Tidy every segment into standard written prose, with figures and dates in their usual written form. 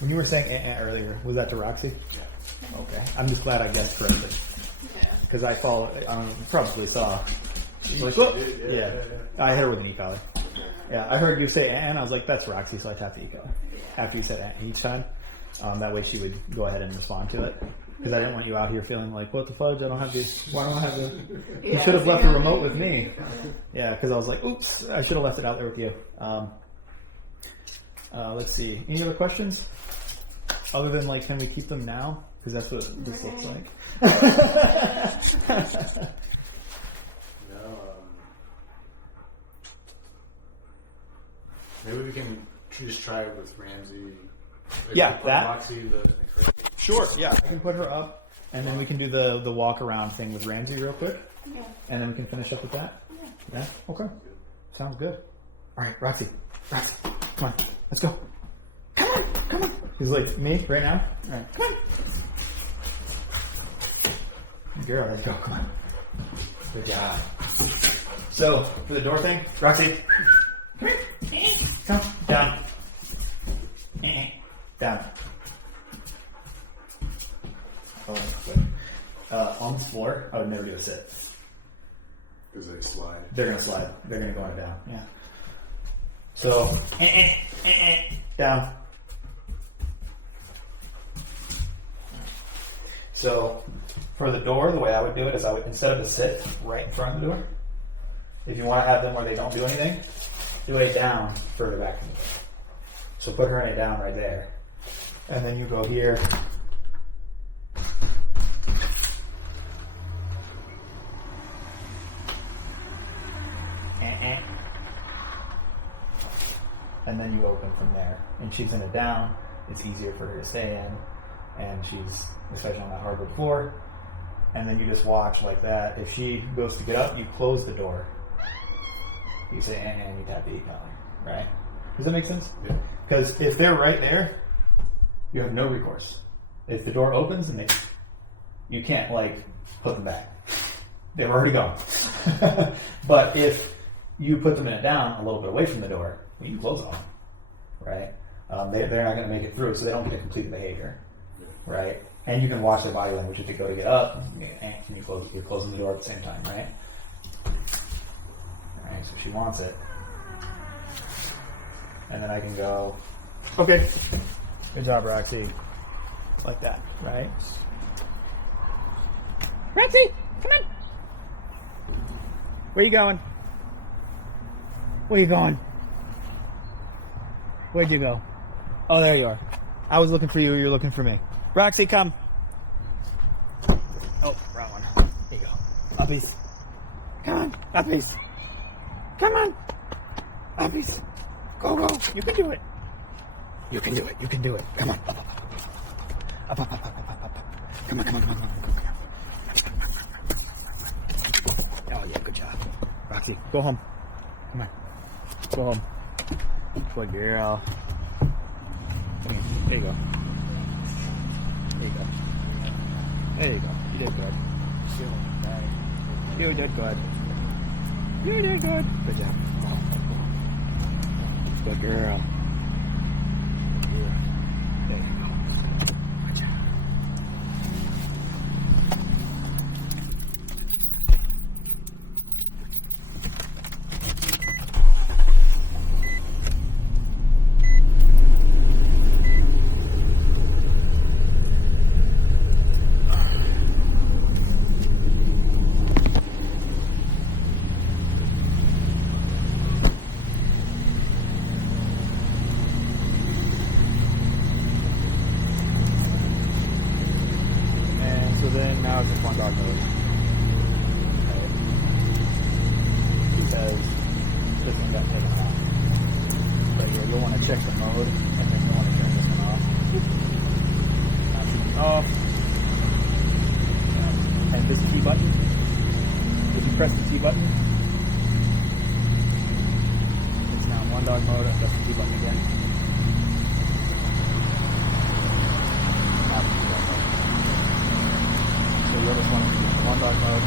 When you were saying earlier, was that to Roxy? Yeah. Okay. I'm just glad I guessed correctly. Yeah. Because I probably saw. She's like, whoop. Yeah. I hit her with an e-collar. Yeah, I heard you say and I was like, that's Roxy, so I tapped the e-collar. After you said each time. That way she would go ahead and respond to it. Because I didn't want you out here feeling like, what the fudge, I don't have these, why don't I have the, you should have left the remote with me. Yeah, because I was like, oops, I should have left it out there with you. Let's see, any other questions? Other than like, can we keep them now? Because that's what this looks like. Maybe we can just try it with Ramsey. Yeah, that. Roxy, Sure, yeah, I can put her up, and then we can do the walk around thing with Ramsey real quick. Yeah. And then we can finish up with that. Yeah. Okay. Sounds good. All right, Roxy, come on, let's go. Come on. He's like, me right now. All right, come on. Girl, let's go. Come on. Good job. So for the door thing, Roxy, come here. Come down. Down. On this floor, I would never do a sit. Because they slide. They're going to slide. They're going to go on down. Yeah. So, down. So, for the door, the way I would do it is I would, instead of a sit right in front of the door, if you want to have them where they don't do anything, do a down further back from the door. So put her in a down right there. And then you go here. And then you open from there. And she's in a down. It's easier for her to stay in. And she's, especially on that hardwood floor. And then you just watch like that. If she goes to get up, you close the door. You say, and you tap the e-collar, right? Does that make sense? Yeah. Because if they're right there, you have no recourse. If the door opens and you can't like put them back. They've already gone. But if you put them in a down a little bit away from the door, you can close it on them, right? They're not going to make it through, so they don't get to complete the behavior, right? And you can watch their body language if they go to get up, and you're closing the door at the same time, right? All right, so she wants it. And then I can go, okay, good job, Roxy. Like that, right? Roxy, come on. Where you going? Where you going? Where'd you go? Oh, there you are. I was looking for you, you're looking for me. Roxy, come. Oh, wrong one. Here you go. Puppies. Come on, puppies. Come on. Puppies. Go, go. You can do it. You can do it. You can do it. Come on. Up, up, up, up, up, up, up. Come on, come on, come on, come on, come on. Oh, yeah, good job. Roxy, go home. Come on. Go home. Good girl. Come here. There you go. There you go. There you go. You did good. You did good. You did good. Good job. Good girl. There you go. Good job. Then now it's just one dog mode. Okay. Because this one got taken off. Right here, you'll want to check the mode and then you'll want to turn this one off. Now it should be off. And this T button, if you press the T button, it's now in one dog mode, and press the T button again. Now it's two dog mode. So you'll just want to use one dog mode.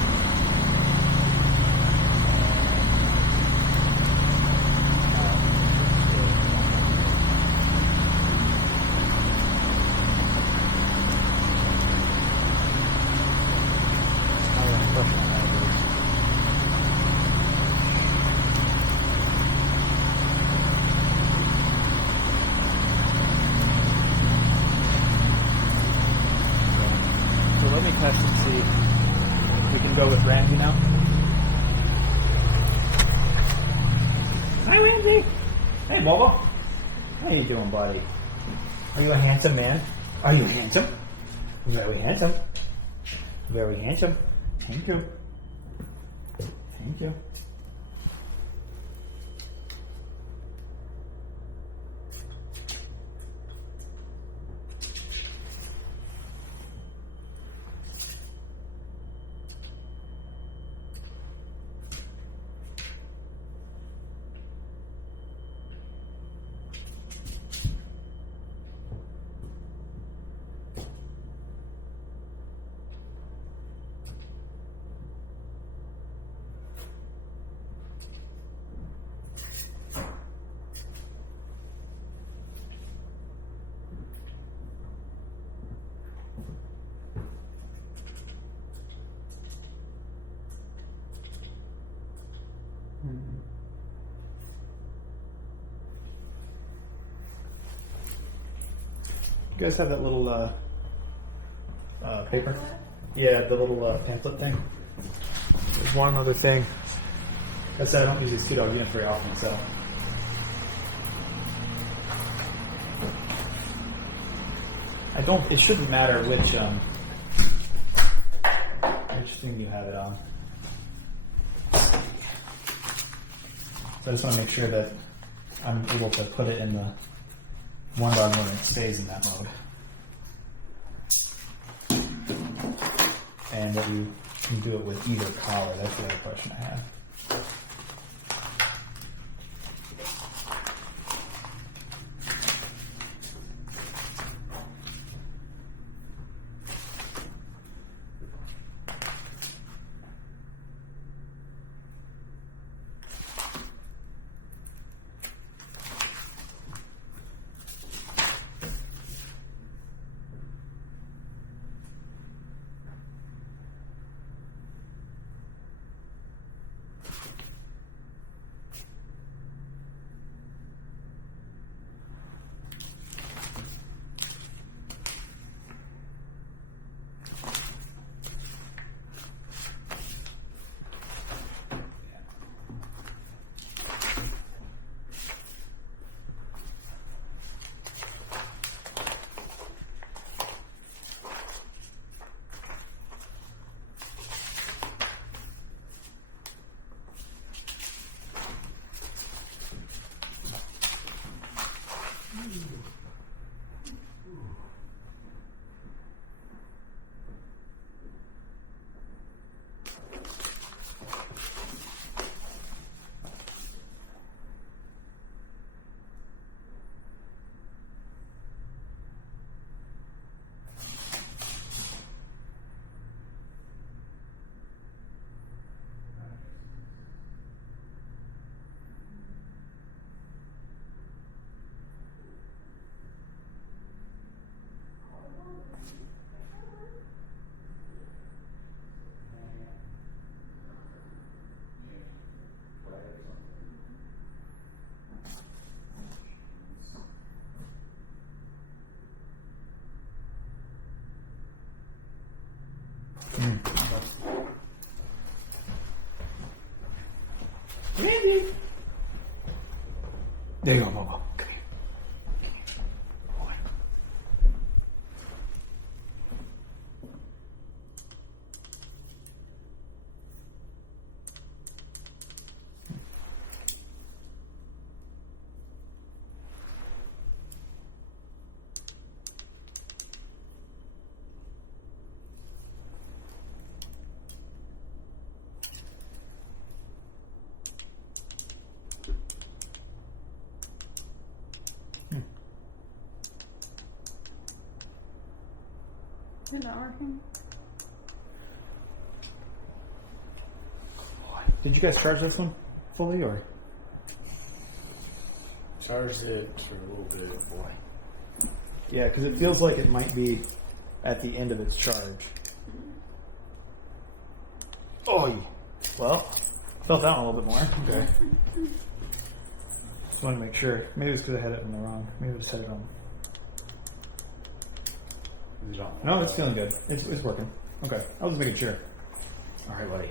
test and see if we can go with Ramsey now. Hi, Ramsey. Hey, Bobo. How you doing, buddy? Are you a handsome man? Are you handsome? Very handsome. Very handsome. Thank you. Thank you. You guys have that little paper? Yeah, the little pamphlet thing. There's one other thing. I said I don't use these 2-dog units very often, so. I don't, it shouldn't matter which thing you have it on. So I just want to make sure that I'm able to put it in the 1-dog when it stays in that mode. And that you can do it with either collar. That's the other question I have. Randy! There you go, Bobo. Come here. Boy. Is it not working? Did you guys charge this one fully, or? Charged it for a little bit. Boy. Yeah, because it feels like it might be at the end of its charge. Oh, well, felt that one a little bit more. Okay. Just wanted to make sure. Maybe it's because I had it in the wrong. Maybe I just had it on. Is it on? No, it's feeling good. It's working. Okay. I was making sure. All right, buddy.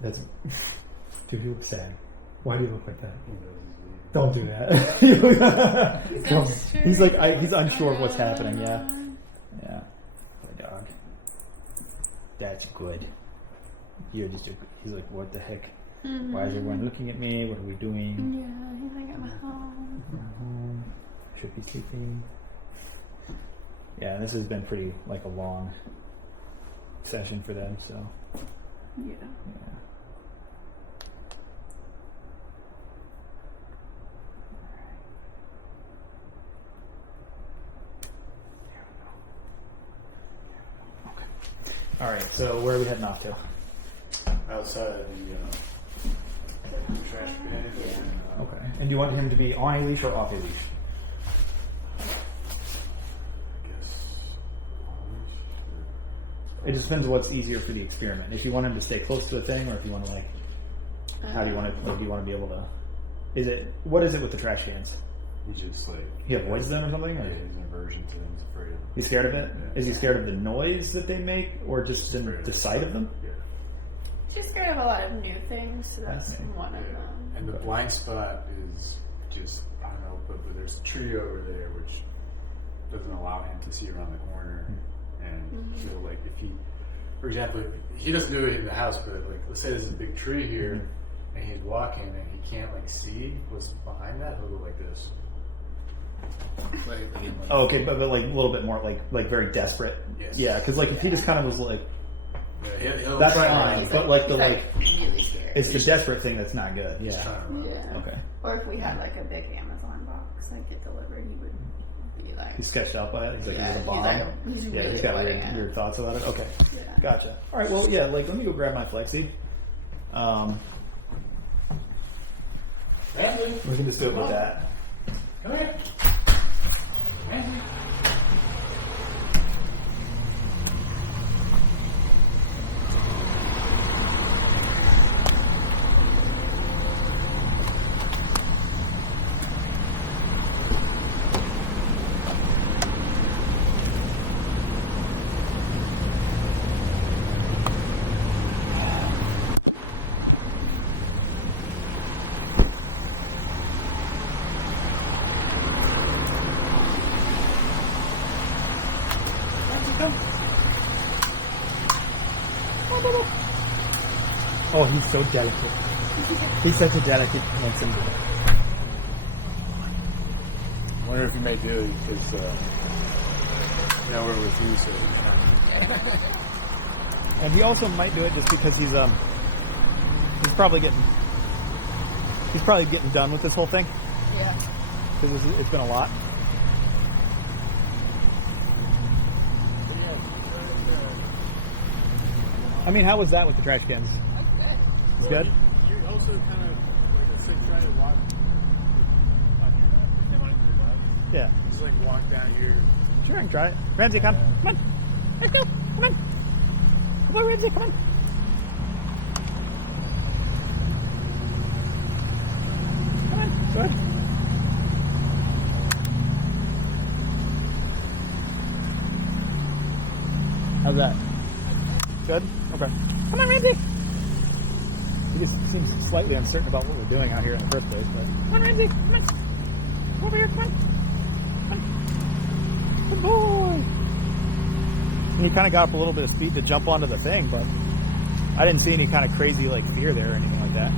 That's dude. He looks sad. Why do you look like that? Don't do that. He's like he's unsure of what's happening. Yeah. Yeah. Poor dog. That's good. You're just. He's like, what the heck? Mm-hmm. Why is everyone looking at me? What are we doing? Yeah, he's like, I'm home. I'm home. Should be sleeping. Yeah, this has been pretty like a long session for them. So. Yeah. Yeah. All right, so where are we heading off to? Outside the trash bin. And, Okay. And do you want him to be on a leash or off a leash? I guess. It just depends what's easier for the experiment. If you want him to stay close to the thing, or if you want to how do you want to? Like, do you want to be able to? What is it with the trash cans? He just like. He avoids them or something? Yeah, Or? he's an aversion to them. He's afraid of them. He's scared of it? Yeah. Is he scared of the noise that they make, or just the sight of them? Yeah. She's scared of a lot of new things, so that's Okay. one of Yeah. them. And the blind spot is just, I don't know, but there's a tree over there which doesn't allow him to see around the corner. And feel like if he, for example, if he doesn't do it in the house, but like, let's say there's a big tree here and he's walking and he can't like see what's behind that, he'll go like this. Oh, okay, but like a little bit more like very desperate. Yes. Yeah, because like if he just kind of was like, Yeah, he'll that's try fine, to but like the He's really scared. it's the desperate thing that's not good. He's Yeah. trying to run. Yeah. Okay. Or if we had like a big Amazon box like get delivered, he would be like, He's sketched out by it. He's like, yeah, he's a he's bomb. like, he's Yeah, really he's got avoiding it. your thoughts about it. Okay, Yeah. gotcha. All right, well, yeah, like let me go grab my flexi. Andy, We can just do it with that. come here. Andy. Oh, he's so delicate. He's such a delicate, handsome boy. I wonder if you may do it because now we're with you, so And he also might do it just because he's probably getting done with this whole thing Yeah. because it's been a lot. I mean, how was that with the trash cans? It's good. You also kind of like let's say try to walk. Pretend like the dog. Yeah. Just like walk down here. Sure, I can try it. Ramsey, come on. Let's go. Come on. Come on, Ramsey, come on. Come on. Go ahead. How's that? Good? Okay. Come on, Ramsey. He just seems slightly uncertain about what we're doing out here in the first place, but come on, Ramsey. Come on. Come over here. Come on. Come on. Good boy. And he kind of got up a little bit of speed to jump onto the thing, but I didn't see any kind of crazy like fear there or anything like that.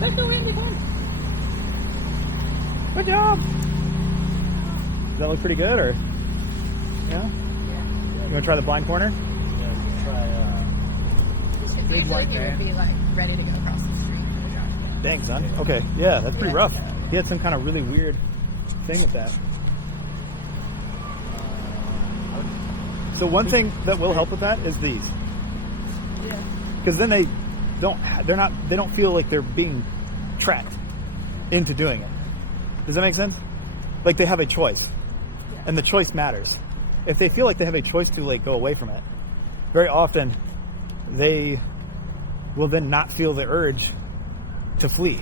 Let's go, Ramsey. Come on. Good job. Does that look pretty good, or yeah? You want to try the blind corner? Yeah, just try. Big Usually white he van. would be like ready to go across the street for the trash can. Dang, son. Okay, yeah, that's pretty rough. He had some kind of really weird thing with that. So one thing that will help with that is these, Yeah. because then they don't feel like they're being trapped into doing it. Does that make sense? Like they have a choice, and the choice matters. If they feel like they have a choice to like go away from it, very often they will then not feel the urge to flee.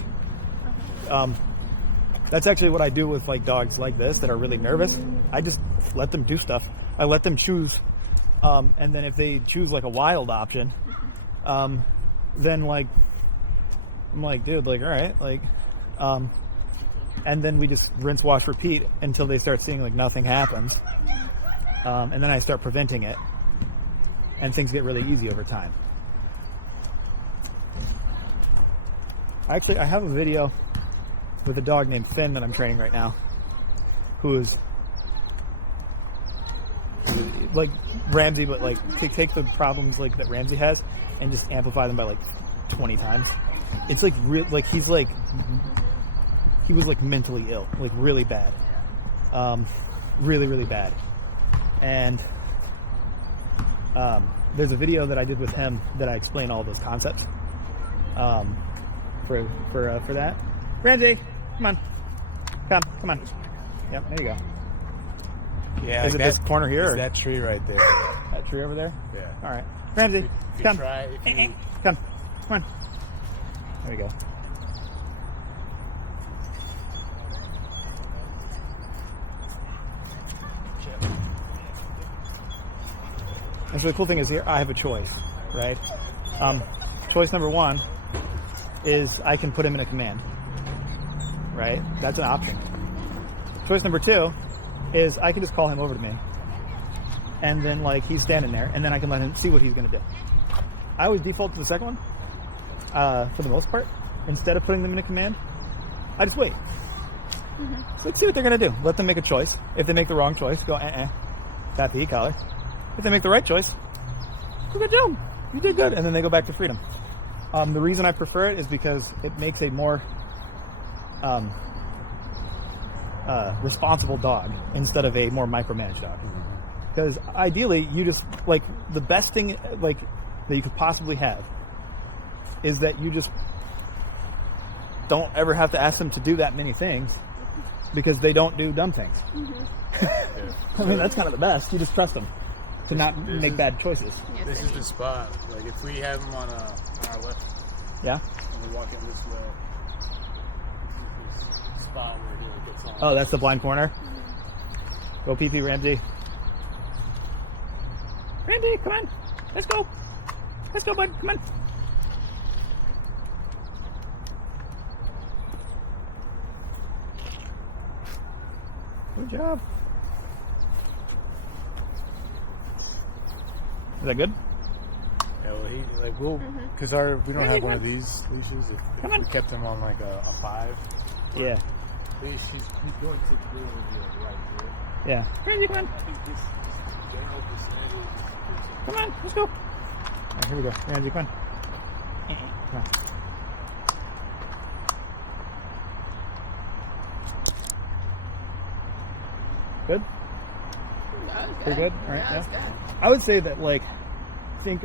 That's actually what I do with like dogs like this that are really nervous. I just let them do stuff. I let them choose, and then if they choose like a wild option, then like I'm like, dude, like all right, like, and then we just rinse, wash, repeat until they start seeing like nothing happens, and then I start preventing it, and things get really easy over time. Actually, I have a video with a dog named Finn that I'm training right now, who is like Ramsey, but like take the problems like that Ramsey has and just amplify them by like 20 times. It's like like he was like mentally ill, like really bad, really bad. And there's a video that I did with him that I explain all those concepts. For that, Ramsey, come on. Yep, there you go. Yeah. Is it this corner here? Or that tree right there? that tree over there? Yeah. All right, Ramsey, If you come. try, if you, Come on. There we go. And so the cool thing is here, I have a choice, right? Choice number one is I can put him in a command, right? That's an option. Choice number two is I can just call him over to me, and then like he's standing there, and then I can let him see what he's going to do. I always default to the second one for the most part. Instead of putting them in a command, I just wait. So let's see what they're going to do. Let them make a choice. If they make the wrong choice, go tap the e-collar. If they make the right choice, go good job. You did good, and then they go back to freedom. The reason I prefer it is because it makes a more responsible dog instead of a more micromanaged dog. Because ideally, you just like the best thing like that you could possibly have is that you just don't ever have to ask them to do that many things because they don't do dumb things. I mean, that's kind of the best. You just trust them to not make bad choices. Yes, this is the spot. Like if we have him on our left, Yeah. and we walk in this way, this spot where he gets on. Oh, that's the blind corner. Go pee-pee, Ramsey. Ramsey, come on. Let's go. Let's go, bud. Come on. Good job. Is that good? Yeah, well, he like we'll because we don't have one of these leashes. If we kept him on like a 5 Yeah. leash, he's going to be right here. Yeah. Ramsey, come on. I think this general vicinity. Come on. Let's go. All right, here we go. Ramsey, come on. Come on. Good? That was Pretty good? All right, That was yeah. good. I would say that, like, think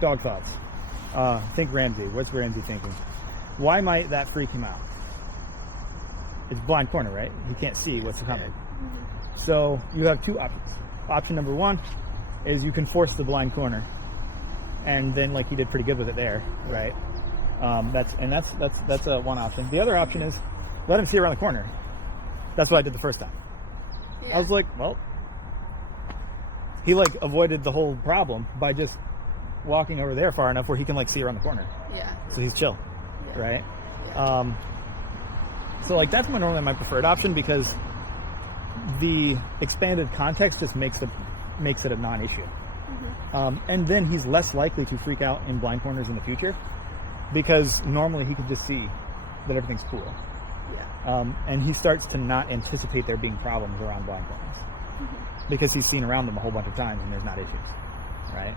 dog thoughts. Think Ramsey. What's Ramsey thinking? Why might that freak him out? It's blind corner, right? He can't see what's coming. So you have two options. Option number one is you can force the blind corner, and then like he did pretty good with it there, right? That's one option. The other option is let him see around the corner. That's what I did the first time. Yeah. I was like, well, he like avoided the whole problem by just walking over there far enough where he can like see around the corner. Yeah. So he's chill, Yeah. right? Yeah. So like that's normally my preferred option because the expanded context just makes it a non-issue. And then he's less likely to freak out in blind corners in the future because normally he can just see that everything's cool. Yeah. And he starts to not anticipate there being problems around blind corners because he's seen around them a whole bunch of times and there's not issues, right?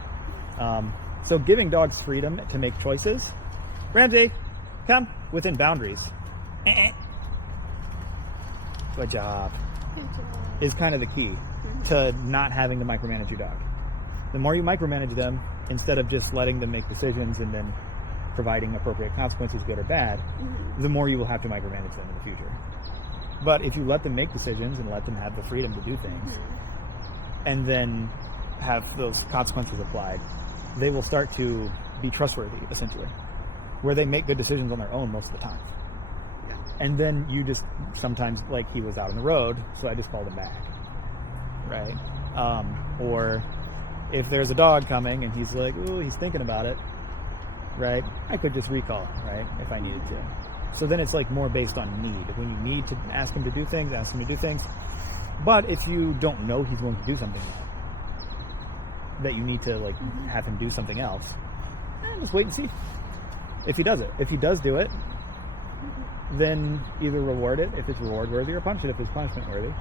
So giving dogs freedom to make choices. Ramsey, come within boundaries. Good job. Is kind of the key to not having to micromanage your dog. The more you micromanage them, instead of just letting them make decisions and then providing appropriate consequences, good or bad, the more you will have to micromanage them in the future. But if you let them make decisions and let them have the freedom to do things, and then have those consequences applied, they will start to be trustworthy, essentially, where they make good decisions on their own most of the time. And then you just sometimes, like he was out on the road, so I just called him back, right? Or if there's a dog coming and he's like, ooh, he's thinking about it, right? I could just recall, right, if I needed to. So then it's like more based on need. When you need to ask him to do things, ask him to do things. But if you don't know he's going to do something that you need to like have him do something else, just wait and see if he does it. If he does do it, then either reward it if it's reward worthy, or punish it if it's punishment worthy,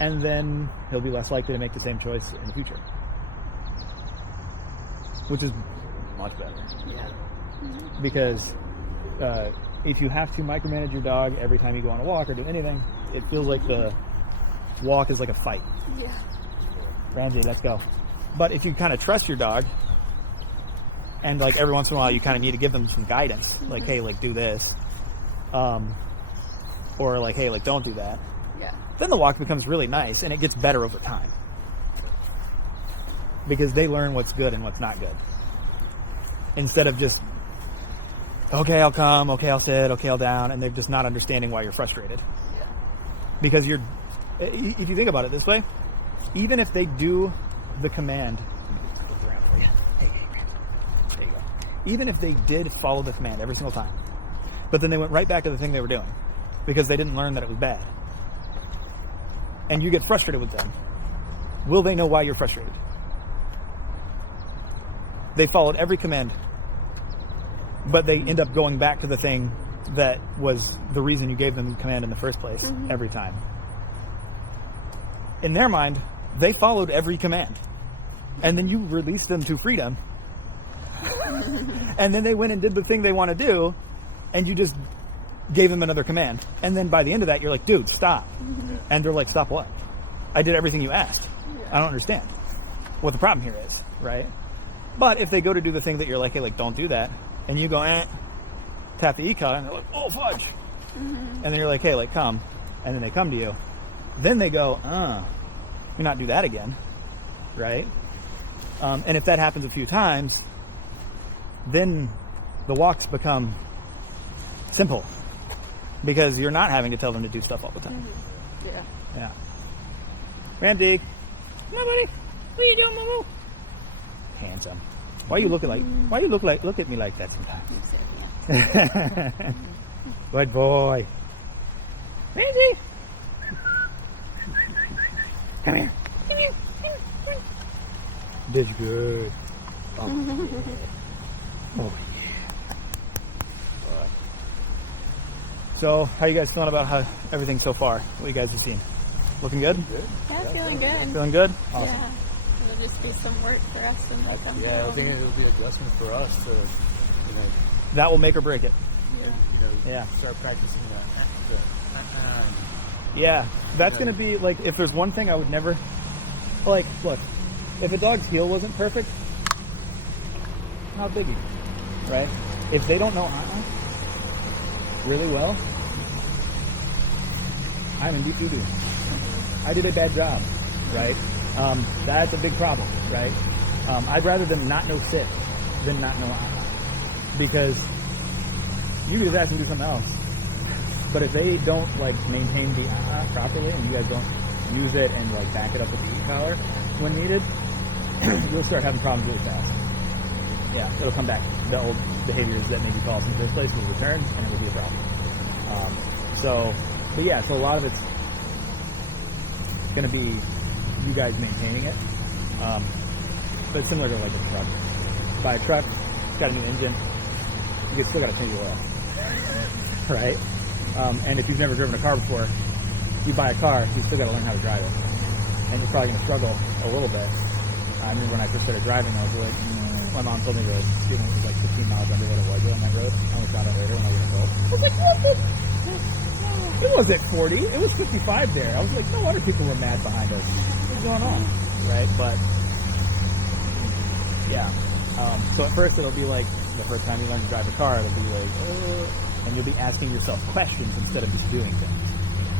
and then he'll be less likely to make the same choice in the future, which is much better. Yeah. Because if you have to micromanage your dog every time you go on a walk or do anything, it feels like the walk is like a fight. Yeah. Ramsey, let's go. But if you kind of trust your dog, and like every once in a while you kind of need to give them some guidance, like, hey, like do this, or like, hey, like don't do that. Yeah. Then the walk becomes really nice, and it gets better over time because they learn what's good and what's not good. Instead of just, okay, I'll come, okay, I'll sit, okay, I'll down, and they're just not understanding why you're frustrated. Yeah. Because if you think about it this way, even if they do the command, there you go. Even if they did follow the command every single time, but then they went right back to the thing they were doing because they didn't learn that it was bad, and you get frustrated with them, will they know why you're frustrated? They followed every command, but they end up going back to the thing that was the reason you gave them the command in the first place every time. In their mind, they followed every command, and then you released them to freedom, and then they went and did the thing they want to do, and you just gave them another command. And then by the end of that, you're like, dude, stop. And they're like, stop what? I did everything you asked. I don't understand what the problem here is, right? But if they go to do the thing that you're like, hey, like, don't do that, and you go, tap the e-collar, and they're like, oh, fudge. And then you're like, hey, like, come. And then they come to you. Then they go, you're not do that again, right? And if that happens a few times, then the walks become simple because you're not having to tell them to do stuff all the time. Yeah. Yeah. Randy, come on, buddy. What are you doing, Moo? Handsome. Why you look at me like that sometimes? Good boy. Randy. Come here. This is good. Oh, yeah. Oh, yeah. So, how you guys feeling about how everything so far? What you guys have seen? Looking good? Yeah, feeling good. Feeling good? Awesome. Yeah. It'll just be some work for us when they come Yeah, I home. think it'll be adjustment for us to, That will make or break it. yeah, start practicing that. Yeah, that's going to be, like, if there's one thing I would never, like, look, if a dog's heel wasn't perfect, not biggie, right? If they don't know really well, I'm in deep doo-doo. I did a bad job, right? That's a big problem, right? I'd rather them not know sit than not know because you just ask them to do something else. But if they don't like maintain the properly and you guys don't use it and like back it up with the e-collar when needed, you'll start having problems really fast. Yeah, it'll come back. The old behaviors that made you fall in the first place will return and it will be a problem. So a lot of it's going to be you guys maintaining it. But similar to like a truck. Buy a truck, it's got a new engine, you still got to change the oil. Right? And if you've never driven a car before, you buy a car, you still got to learn how to drive it. And you're probably going to struggle a little bit. I remember when I first started driving, I was like, my mom told me the speed limit was like 15 miles under what it was on that road. I almost got it later when I was adult. I was like, what? It wasn't 40. It was 55 there. I was like, no wonder people were mad behind us. What's going on? Right? But, yeah. So at first it'll be like, the first time you learn to drive a car, it'll be like, and you'll be asking yourself questions instead of just doing things.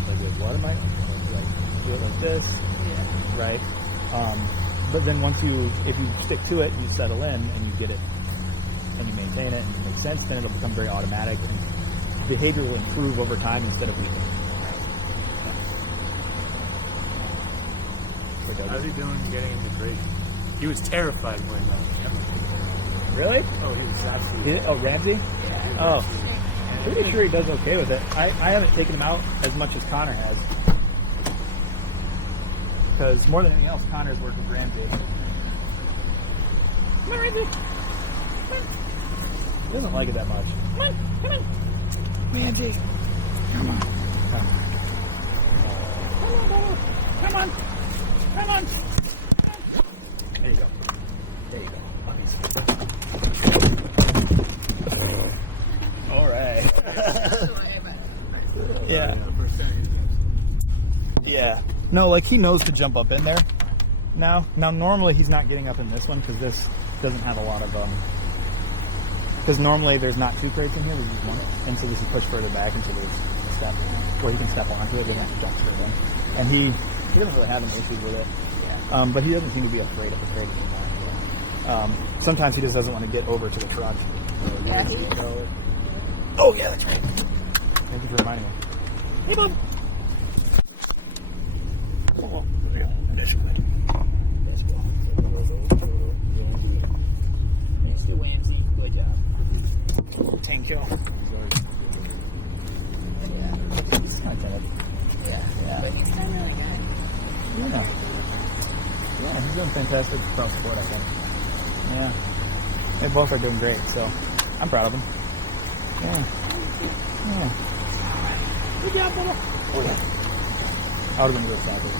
Like, wait, what am I? Like, do it like this? Yeah. Right? But then if you stick to it and you settle in and you get it and you maintain it and it makes sense, then it'll become very automatic and behavior will improve over time instead of weakening. Right. How's he doing getting in the crate? He was terrified when. Really? Oh, he was actually. Ramsey? Yeah. Oh. Pretty sure he does okay with it. I haven't taken him out as much as Connor has. Because more than anything else, Connor's worked with Ramsey. Come on, Ramsey. Come on. He doesn't like it that much. Come on, come on. Ramsey. Come on. Come on. Come on. Come on. There you go. There you go. All right. Yeah. Yeah. No, like he knows to jump up in there now. Now, normally he's not getting up in this one because this doesn't have a lot of because normally there's not 2 crates in here, there's just 1, and so this is pushed further back until there's a step where he can step onto it, doesn't have to jump straight in. And he doesn't really have any issues with it, but he doesn't seem to be afraid of the crate anymore. Sometimes he just doesn't want to get over to the truck. Yeah, Oh yeah, that's right. Thank you for reminding me. Hey, bud. Oh, Mr. Ramsey, good job. Thank you. Yeah, he's kind of timid. Yeah. But he's done really good. Yeah, he's doing fantastic across the board, I think. Yeah. They both are doing great, so I'm proud of them. Yeah. Good job, Bubba. Oh, yeah. I would have been real excited.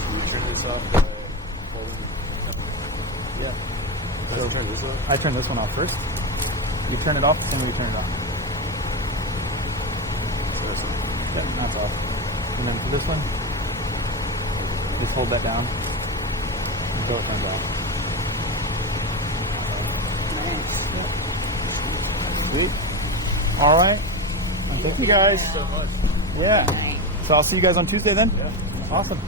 Should we turn this off? Yeah. So turn this off? I turn this one off first. You turn it off the same way you turn it off. So this one. Yeah, that's off. And then for this one, just hold that down until it turns off. Nice. Sweet. All right. Thank you guys. So much. Yeah. Nice. So I'll see you guys on Tuesday then? Yeah. Awesome.